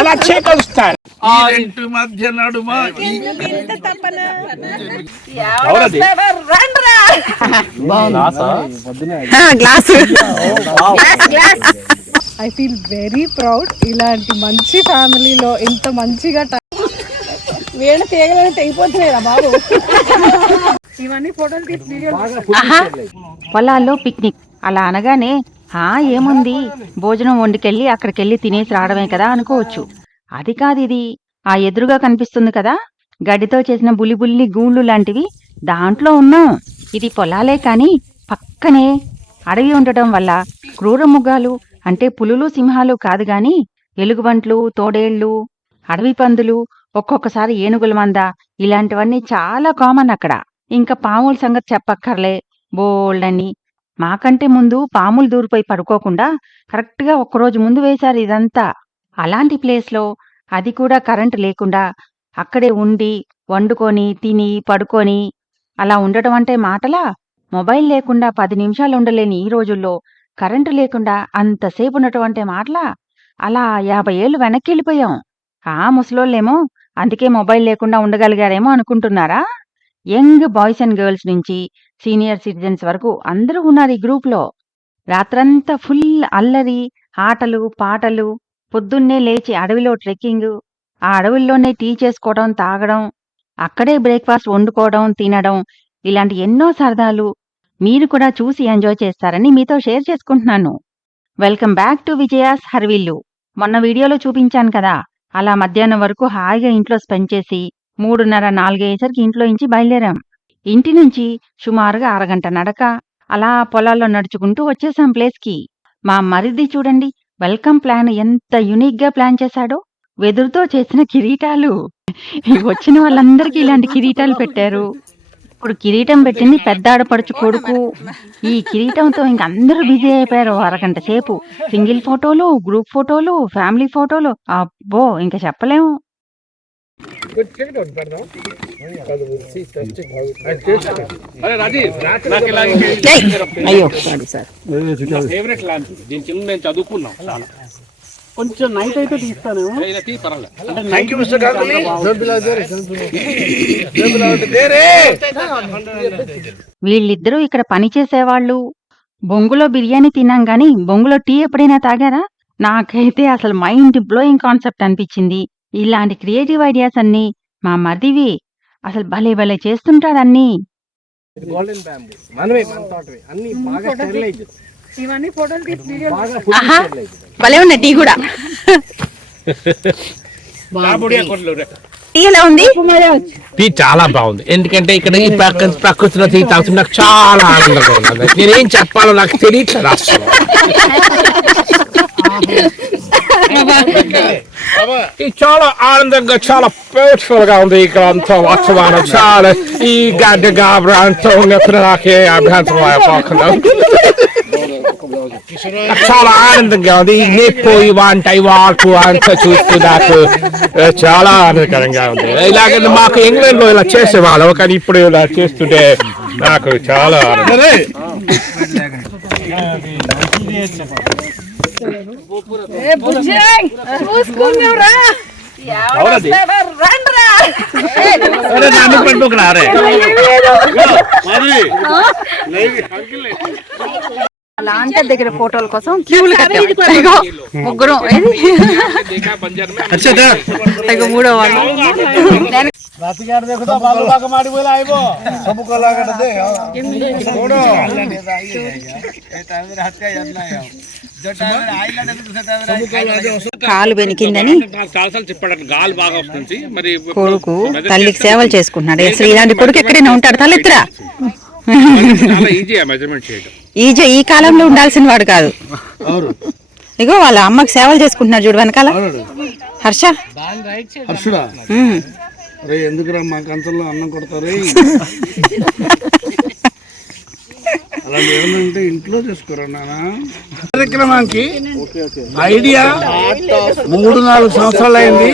ఎలా చేకొస్తారు మధ్య నడుమ ఐ ఫీల్ వెరీ ప్రౌడ్. ఇలాంటి మంచి ఫ్యామిలీలో ఇంత మంచిగా వేణ తీగలని తెగిపోతున్నాయిరా బాబు. ఇవన్నీ ఫోటోలు తీసి పొలాల్లో పిక్నిక్ అలా అనగానే ఏముంది భోజనం వండుకెళ్ళి అక్కడికెళ్ళి తినేసి రావడమే కదా అనుకోవచ్చు. అది కాదు, ఇది ఆ ఎదురుగా కనిపిస్తుంది కదా గడ్డితో చేసిన బుల్లి గూళ్ళు లాంటివి, దాంట్లో ఉన్నాం. ఇది పొలాలే కాని పక్కనే అడవి ఉండటం వల్ల క్రూరమృగాలు అంటే పులులు సింహాలు కాదు గాని ఎలుగుబంట్లు, తోడేళ్లు, అడవి పందులు, ఒక్కొక్కసారి ఏనుగుల మంద ఇలాంటివన్నీ చాలా కామన్ అక్కడ. ఇంకా పాముల సంగతి చెప్పక్కర్లే, బోల్డని. మాకంటే ముందు పాములు దూరిపోయి పడుకోకుండా కరెక్ట్గా ఒక్కరోజు ముందు వేశారు ఇదంతా. అలాంటి ప్లేస్లో, అది కూడా కరెంటు లేకుండా అక్కడే ఉండి వండుకొని తిని పడుకొని అలా ఉండటం అంటే మాటలా? మొబైల్ లేకుండా 10 నిమిషాలు ఉండలేని ఈ రోజుల్లో కరెంటు లేకుండా అంతసేపు ఉండటం అంటే మాటలా? అలా 50 ఏళ్ళు వెనక్కి వెళ్ళిపోయాం. ముసలోళ్ళేమో అందుకే మొబైల్ లేకుండా ఉండగలిగారేమో అనుకుంటున్నారా? యంగ్ బాయ్స్ అండ్ గర్ల్స్ నుంచి సీనియర్ సిటిజన్స్ వరకు అందరూ ఉన్నారు ఈ గ్రూప్లో. రాత్రంతా ఫుల్ అల్లరి, ఆటలు పాటలు, పొద్దున్నే లేచి అడవిలో ట్రెక్కింగ్, ఆ అడవుల్లోనే టీ చేసుకోవడం తాగడం, అక్కడే బ్రేక్ఫాస్ట్ వండుకోవడం తినడం, ఇలాంటి ఎన్నో సరదాలు మీరు కూడా చూసి ఎంజాయ్ చేస్తారని మీతో షేర్ చేసుకుంటున్నాను. వెల్కమ్ బ్యాక్ టు విజయాస్ హర్విల్లు. మొన్న వీడియోలో చూపించాను కదా, అలా మధ్యాహ్నం వరకు హాయిగా ఇంట్లో స్పెండ్ చేసి 3:30-4 అయ్యేసరికి ఇంట్లో నుంచి బయలుదేరాం. ఇంటి నుంచి సుమారుగా 1/2 గంట నడక, అలా పొలాల్లో నడుచుకుంటూ వచ్చేసాం ప్లేస్కి. మా మరిది చూడండి వెల్కమ్ ప్లాన్ ఎంత యునిక్గా ప్లాన్ చేశాడో. వెదురుతో చేసిన కిరీటాలు, వచ్చిన వాళ్ళందరికీ ఇలాంటి కిరీటాలు పెట్టారు. ఇప్పుడు కిరీటం పెట్టింది పెద్ద ఆడపడుచు కొడుకు. ఈ కిరీటంతో ఇంకందరూ బిజీ అయిపోయారు 1/2 గంట సేపు. సింగిల్ ఫోటోలు, గ్రూప్ ఫోటోలు, ఫ్యామిలీ ఫోటోలు, అబ్బో ఇంకా చెప్పలేము. కొంచెం నైట్ అయితే తీస్తాను. వీళ్ళిద్దరూ ఇక్కడ పని చేసేవాళ్ళు. బొంగులో బిర్యానీ తిన్నాం గాని బొంగులో టీ ఎప్పుడైనా తాగారా? నాకైతే అసలు మైండ్ బ్లోయింగ్ కాన్సెప్ట్ అనిపించింది. ఇలాంటి క్రియేటివ్ ఐడియాస్ అన్నీ మా మరిదివి. అసలు భలే భలే చేస్తుంటాడన్నీ. ఇవన్నీ ఫోటోలు తీసి భలే ఉన్నాయి. టీ కూడా టీ ఎలా ఉంది? టీ చాలా బాగుంది. ఎందుకంటే ఇక్కడ ఈ ప్రకృతిలో టీ తాగుతుంది నాకు చాలా ఆనందంగా ఉన్నది. నేనేం చెప్పాలో నాకు తెలియట్లేదు అసలు. చాలా ఆనందంగా చాలా బ్యూటిఫుల్ గా ఉంది. ఇక్కడ అంతా వాతావరణం చాలా ఈ గడ్డ గాబరా అంతా ఉన్నప్పుడు నాకే అభ్యంతరం చాలా ఆనందంగా ఉంది. ఈ నెప్పు ఇవంట ఇవాల్పు అంతా చూస్తూ నాకు చాలా ఆనందకరంగా ఉంది. ఇలాగే మాకు ఇంగ్లాండ్ లో ఇలా చేసేవాళ్ళం, కానీ ఇప్పుడు ఇలా చేస్తుంటే నాకు చాలా లాంటర్ దగ్గర ఫోటోల కోసం క్యూలు ముగ్గురు, మూడో వాళ్ళు. కాలు బెనికిందని కొడుకు తల్లికి సేవలు చేసుకుంటున్నాడు. అసలు ఇలాంటి కొడుకు ఎక్కడైనా ఉంటాడు? తలెత్తురా. ఈజీ ఈ కాలంలో ఉండాల్సిన వాడు కాదు. ఇగో వాళ్ళ అమ్మకి సేవలు చేసుకుంటున్నాడు చూడు వెనకాల. హర్ష ఎందుకురా మా కంచంలో అన్నం కొడతారు. అలాంటి ఏమంటే ఇంట్లో చేసుకోరా నాన్న. కార్యక్రమానికి ఐడియా 3-4 సంవత్సరాలు అయింది.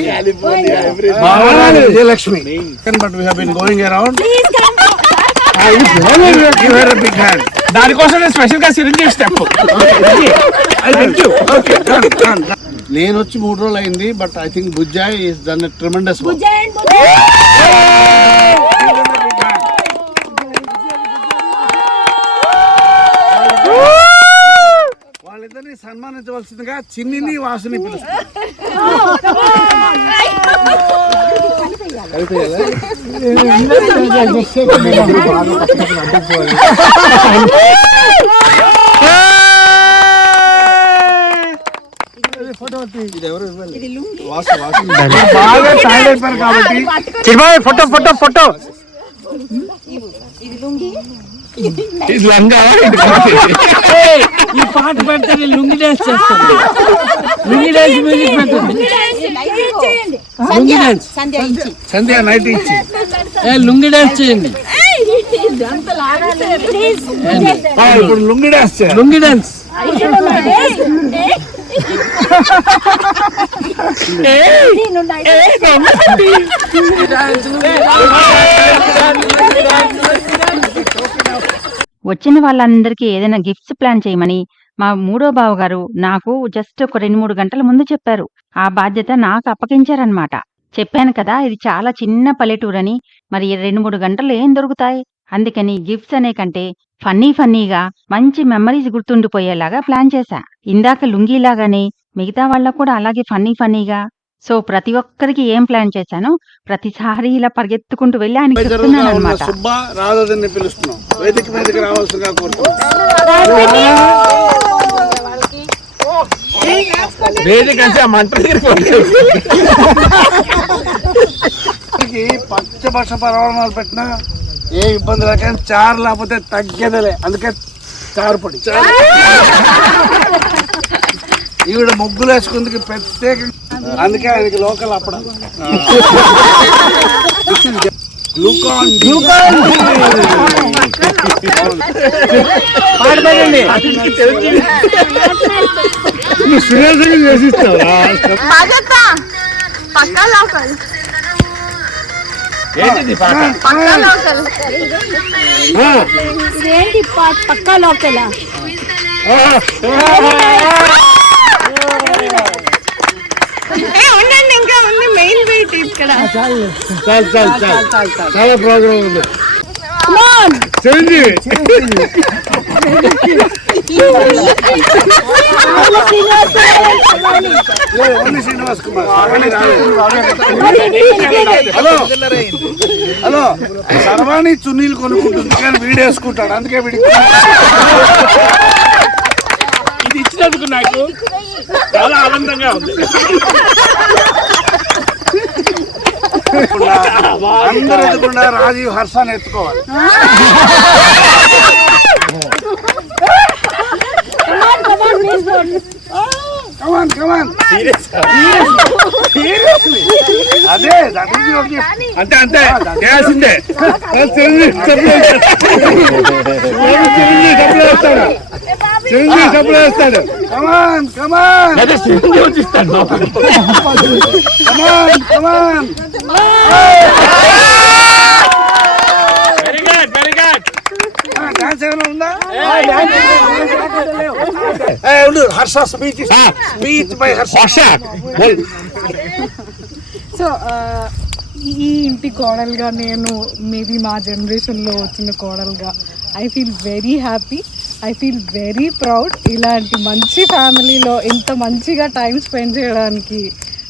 భావనాలు Vijayalakshmi. But we have been going around. దానికోసం నేను స్పెషల్ గా సిరంజీవి స్టెప్. నేను వచ్చి 3 రోజులు అయింది. But I think Bujjai is done a tremendous work. వాళ్ళిద్దరిని సన్మానించవలసిందిగా చిన్నిని వాసుని పిలుస్తారు. బాగా టైర్డ్ అయిపోయారు కాబట్టి ఫోటో ఫోటో ఫోటో. ఇది లంగా. ఈ పాట పెడితే లుంగి డాన్స్ చేస్తాను. లుంగి డాన్స్ మ్యూజిక్ పెట్టండి. లుంగి డాన్స్ సంధ్య నైట్ ఇచ్చి లుంగి డాన్స్ చేయండి. ఇప్పుడు లుంగి డాన్స్ చేయాలి. లుంగి డాన్స్ వచ్చిన వాళ్ళందరికీ ఏదైనా గిఫ్ట్స్ ప్లాన్ చేయమని మా 3వ బావగారు నాకు జస్ట్ ఒక 2-3 గంటల ముందు చెప్పారు. ఆ బాధ్యత నాకు అప్పగించారనమాట. చెప్పాను కదా, ఇది చాలా చిన్న పల్లెటూరని. మరి 2-3 గంటలు ఏం దొరుకుతాయి? అందుకని గిఫ్ట్స్ అనే కంటే ఫన్నీగా మంచి మెమరీస్ గుర్తుండిపోయేలాగా ప్లాన్ చేశా. ఇందాక లుంగీలాగానే మిగతా వాళ్ళకు కూడా అలాగే ఫన్నీగా. సో ప్రతి ఒక్కరికి ఏం ప్లాన్ చేశానో ప్రతిసారి ఇలా పరిగెత్తుకుంటూ వెళ్ళి ఆయనకి చెప్తున్నాను అనమాట. సుబ్బ రాదని పిలుస్తున్నాం. వేదిక మీదకి రావాల్సిందిగా కోరుతున్నాం. వేదిక అంటే మంట పచ్చ భాష పరమాణాలు పెట్టినా ఏ ఇబ్బంది లేక చారు లేకపోతే తగ్గేదలే. అందుకే చారు పొడి. ఈవిడ ముగ్గులు వేసుకుందుకు ప్రత్యేకంగా, అందుకే ఆయనకి లోకల్ అప్పడం. గ్లూకాన్ చేసిస్తావా? ఏంటిది పాట? ఇదేంటి పక్కా లోకలా? ఉండండి, ఇంకా ఉంది మెయిన్ వెయిట్ ఇక్కడ. చాలా ప్రోగ్రామ్ ఉంది. చిరంజీవి శ్రీనివాస్ కుమార్. హలో సర్వాణి చున్నీలు కొనుక్కుంటుంది కానీ వీడేసుకుంటాడు. అందుకే వీడి ఇది ఇచ్చినందుకు నాకు చాలా ఆనందంగా ఉంది. అందరూ ఎదుగుండా రాజీవ్ హర్షాన్ని ఎత్తుకోవాలి. అదే అంతే అంతే చేయాల్సిందే. డబ్బులు వేస్తాడు. Come on come on come on come on. Very good very good. Dance ఏమైనా ఉందా? ఉండు. Harsha speech by Harsha. So ఈ ఇంటి కోడలుగా నేను మేబీ మా జనరేషన్లో వచ్చిన కోడలుగా I feel very happy. I feel very proud ఇలాంటి మంచి ఫ్యామిలీలో ఇంత మంచిగా టైం స్పెండ్ చేయడానికి.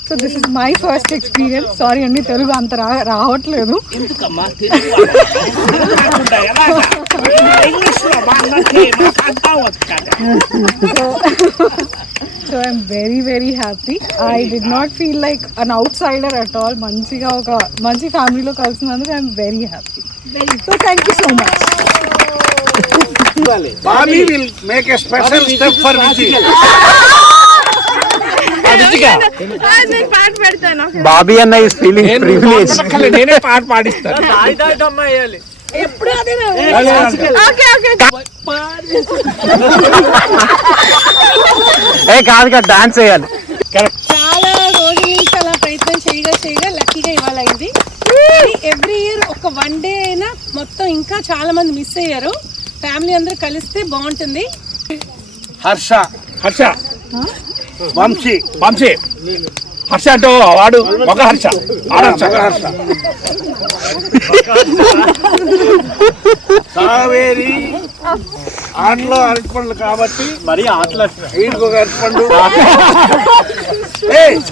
So this is my first experience. Sorry అండి, తెలుగు అంత రావట్లేదు. So I'm very happy. I did not feel like an outsider at all. మంచిగా ఒక మంచి ఫ్యామిలీలో కలిసినందుకు I'm very happy. So thank you so much. Bobby will make a special step for Vijay. పాట పెడతాను. బాబీ అన్న ఈస్ ఫీలింగ్ ప్రివిలేజ్. నేనే పాట పాడిస్తాను. ఎప్పుడు అదే కాదు కదా డాన్స్ చేయాలి. చాలా రోజుల నుంచి అలా ప్రయత్నం చేయగా లక్కీగా ఇవాళ అయింది. ఎవ్రీ ఇయర్ ఒక 1 డే అయినా మొత్తం ఇంకా చాలా మంది మిస్ అయ్యారు. ఫ్యామిలీ అందరూ కలిస్తే బాగుంటుంది. హర్ష వంశీ హర్ష అంటూ వాడు ఒక హర్ష కావేరి ఆటలో అరటిపండ్లు కాబట్టి మరి ఆటలు వీడికి ఒక అరటిపండు.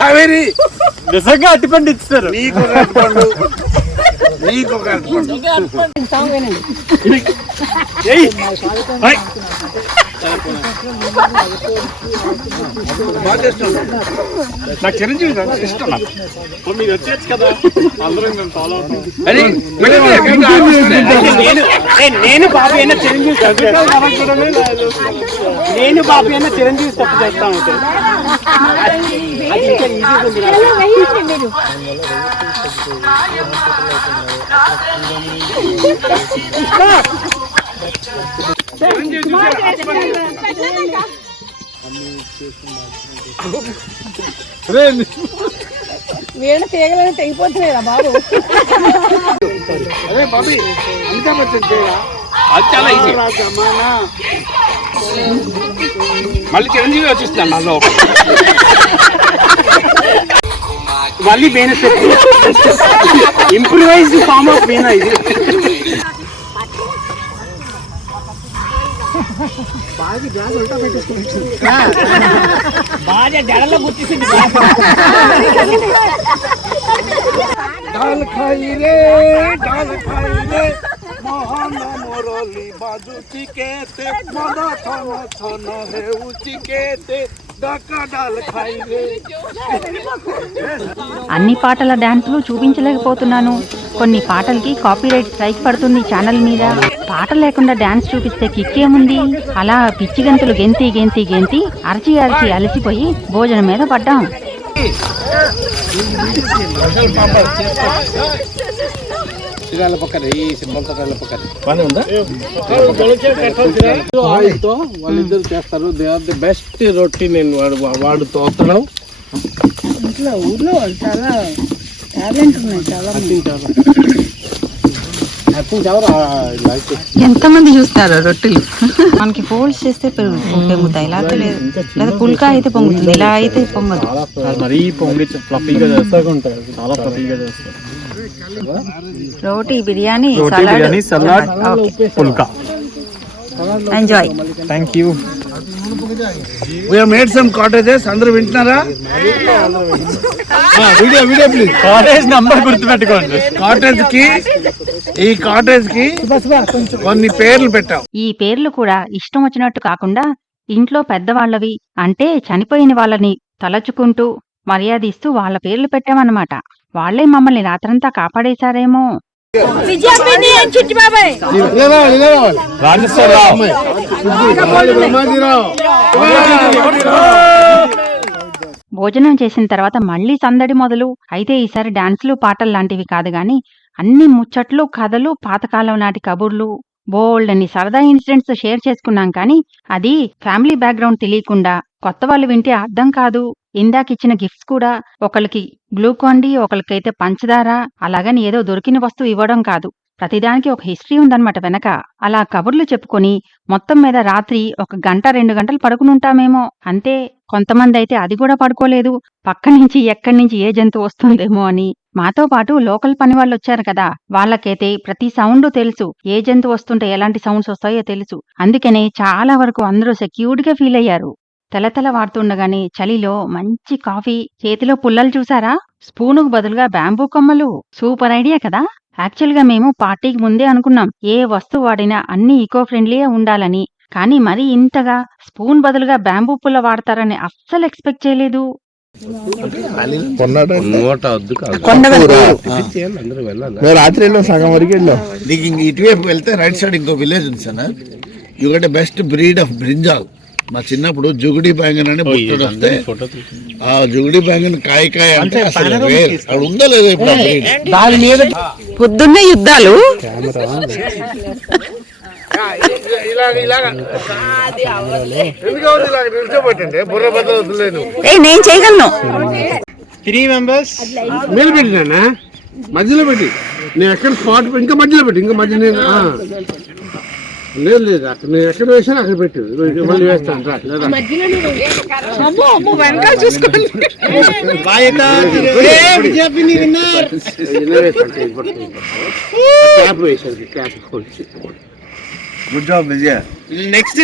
కావేరి నిజంగా అట్టిపండి ఇస్తారు. నీకు ఒక అరటిపండు, నీకు ఒక అరటిపండు. బాగా చేస్తున్నాడు. నాకు చిరంజీవి ఇష్టం. మీరు వచ్చేచ్చు కదా, అందరం మేము ఫాలో అవుతాం. నేను బాబు అయినా చిరంజీవి నేను బాబు అయినా చిరంజీవి తప్పు చేస్తా ఉంటాను. అది ఇంకా వీళ్ళ తీగలని తెగిపోతున్నాయిరా బాబు. అదే బాబీ అమితాబ్ బచ్చన్ చేయరా? అది చాలా ఈజీ. మళ్ళీ చిరంజీవి వచ్చేస్తున్నాను నాలో. మళ్ళీ వేణ ఇంప్రూవైజ్డ్ ఫార్మ్ ఆఫ్ వేణ ఇది. బాగా జడలో గుర్తించింది. डाल खाई रे मोहन मोरली बाजू चिकेते मदा थाना थाना है उचिकेते डाका डाल खाई रे. అన్ని పాటల డాన్సులు చూపించలేకపోతున్నాను. కొన్ని పాటలకి కాపీరైట్ స్ట్రైక్ పడుతుంది ఛానల్ మీద. పాట లేకుండా డాన్స్ చూపిస్తే కిక్కేముంది? అలా పిచ్చి గంతులు గెంతి అరచి అలసిపోయి భోజనం మీద పడ్డాం. వాళ్ళిద్దరు చేస్తారు. దే ఆర్ ది బెస్ట్ రొట్టి. నేను వాడు తోతడం ఇంట్లో ఊర్లో చాలా టాలెంట్ ఉన్నాయి. చాలా ఎంతమంది చూస్తారు రొట్టెలు? మనకి ఫోల్డ్స్ చేస్తే పొంగుతాయి, ఇలా లేదు. లేదా పుల్కా అయితే పొంగుతుంది, ఇలా అయితే పొంగదు. మరీ పొంగి ఫ్లఫీగా చేస్తాగా ఉంటారు. చాలా ఫ్లఫీగా చేస్తారు. రోటీ బిర్యానీ సలాడ్ పుల్కా. Enjoy. Thank you. We have made some cottages. అందరూ వింటున్నారా? Video please. కాలేజ్ నంబర్ గుర్తుపెట్టుకోండి. ఈ కాటేజ్ కి కొన్ని పేర్లు పెట్టాం. ఈ పేర్లు కూడా ఇష్టం వచ్చినట్టు కాకుండా ఇంట్లో పెద్దవాళ్ళవి, అంటే చనిపోయిన వాళ్ళని తలచుకుంటూ మర్యాదిస్తూ వాళ్ళ పేర్లు పెట్టామన్నమాట. వాళ్లే మమ్మల్ని రాత్రంతా కాపాడేశారేమో. భోజనం చేసిన తర్వాత మళ్లీ సందడి మొదలు. అయితే ఈసారి డాన్సులు పాటలు లాంటివి కాదు గాని అన్ని ముచ్చట్లు, కథలు, పాతకాలం నాటి కబుర్లు, బోల్డ్ అని సరదా ఇన్సిడెంట్స్ షేర్ చేసుకున్నాం. కానీ అది ఫ్యామిలీ బ్యాక్గ్రౌండ్ తెలియకుండా కొత్త వాళ్ళు వింటే అర్థం కాదు. ఇందాకిచ్చిన గిఫ్ట్స్ కూడా ఒకళ్ళకి గ్లూకాండి, ఒకళ్ళకైతే పంచదార, అలాగని ఏదో దొరికిన వస్తువు ఇవ్వడం కాదు. ప్రతిదానికి ఒక హిస్టరీ ఉందన్నమాట వెనక. అలా కబుర్లు చెప్పుకొని మొత్తం మీద రాత్రి 1 గంట 2 గంటలు పడుకునుంటామేమో అంతే. కొంతమంది అయితే అది కూడా పడుకోలేదు, పక్క నుంచి ఎక్కడి నుంచి ఏ జంతువు వస్తుందేమో అని. మాతో పాటు లోకల్ పని వాళ్ళు వచ్చారు కదా, వాళ్ళకైతే ప్రతి సౌండ్ తెలుసు. ఏ జంతువు వస్తుంటే ఎలాంటి సౌండ్స్ వస్తాయో తెలుసు. అందుకనే చాలా వరకు అందరూ సెక్యూర్డ్ గా ఫీల్ అయ్యారు. తెలతెల వాడుతుండగానే చలిలో మంచి కాఫీ, చేతిలో పుల్లలు చూసారా? స్పూనుకు బదులుగా బ్యాంబూ కొమ్మలు. సూపర్ ఐడియా కదా. యాక్చువల్ గా మేము పార్టీకి ముందే అనుకున్నాం ఏ వస్తువు వాడినా అన్ని ఈకో ఫ్రెండ్లీగా ఉండాలని. కానీ మరి ఇంతగా స్పూన్ బదులుగా బ్యాంబూ పుల్ల వాడతారని అస్సలు ఎక్స్పెక్ట్ చేయలేదు. రాత్రి సగం వరకు వెళ్ళాం. నీకు ఇటువైపు వెళ్తే రైట్ సైడ్ ఇంకో విలేజ్ ఉంది sir. You get best breed of brinjal. మా చిన్నప్పుడు జుగుడి బ్యాంగన్ అని పుట్టడు వస్తే ఆ జుగుడి బ్యాంగన్ కాయ అంటే అసలు rare. అక్కడ ఉందో లేదో ఇప్పుడు ఆ breed. దాని మీద పొద్దున్నే యుద్ధాలు నిల్చోబెట్టండి బుర్ర బద్దలు నేను చేయగలను 3 members. మీరు పెట్టినా మధ్యలో పెట్టి నేను ఎక్కడ స్పాట్ ఇంకా మధ్యలో పెట్టి ఇంకా మధ్య నేను లేదు అక్కడ నేను ఎక్కడ వేసాను అక్కడ పెట్టు మళ్ళీ వేస్తాను రా లేదా వెనకాల చూసుకోండి. క్యాప్ వేసాను క్యాప్ గుడ్ జాబ్ విజయ. Next.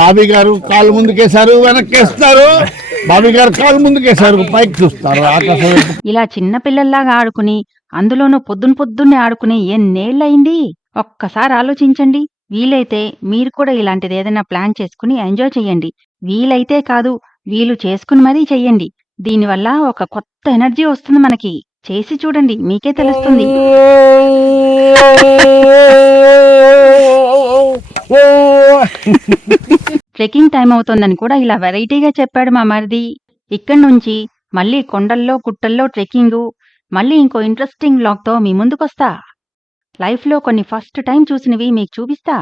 బాబీ గారు కాళ్ళు ముందుకేశారు వెనక్కేస్తారు బాబీ గారు కాళ్ళు ముందుకేశారు పైకి చూస్తారు ఆకాశం వైపు. ఇలా చిన్న పిల్లల్లాగా ఆడుకుని అందులోనూ పొద్దున్నే ఆడుకుని ఎన్నేళ్లయింది. ఒక్కసారి ఆలోచించండి. వీలైతే మీరు కూడా ఇలాంటిది ఏదైనా ప్లాన్ చేసుకుని ఎంజాయ్ చెయ్యండి. వీలైతే కాదు, వీలు చేసుకుని మరీ చెయ్యండి. దీనివల్ల ఒక కొత్త ఎనర్జీ వస్తుంది మనకి. చేసి చూడండి, మీకే తెలుస్తుంది. ట్రెక్కింగ్ టైం అవుతోందని కూడా ఇలా వెరైటీగా చెప్పాడు మా మరిది. ఇక్కడి నుంచి మళ్ళీ కొండల్లో గుట్టల్లో ట్రెక్కింగు, మళ్ళీ ఇంకో ఇంట్రెస్టింగ్ వ్లాగ్తో మీ ముందుకొస్తా. లైఫ్లో కొన్ని ఫస్ట్ టైం చూసినవి మీకు చూపిస్తా.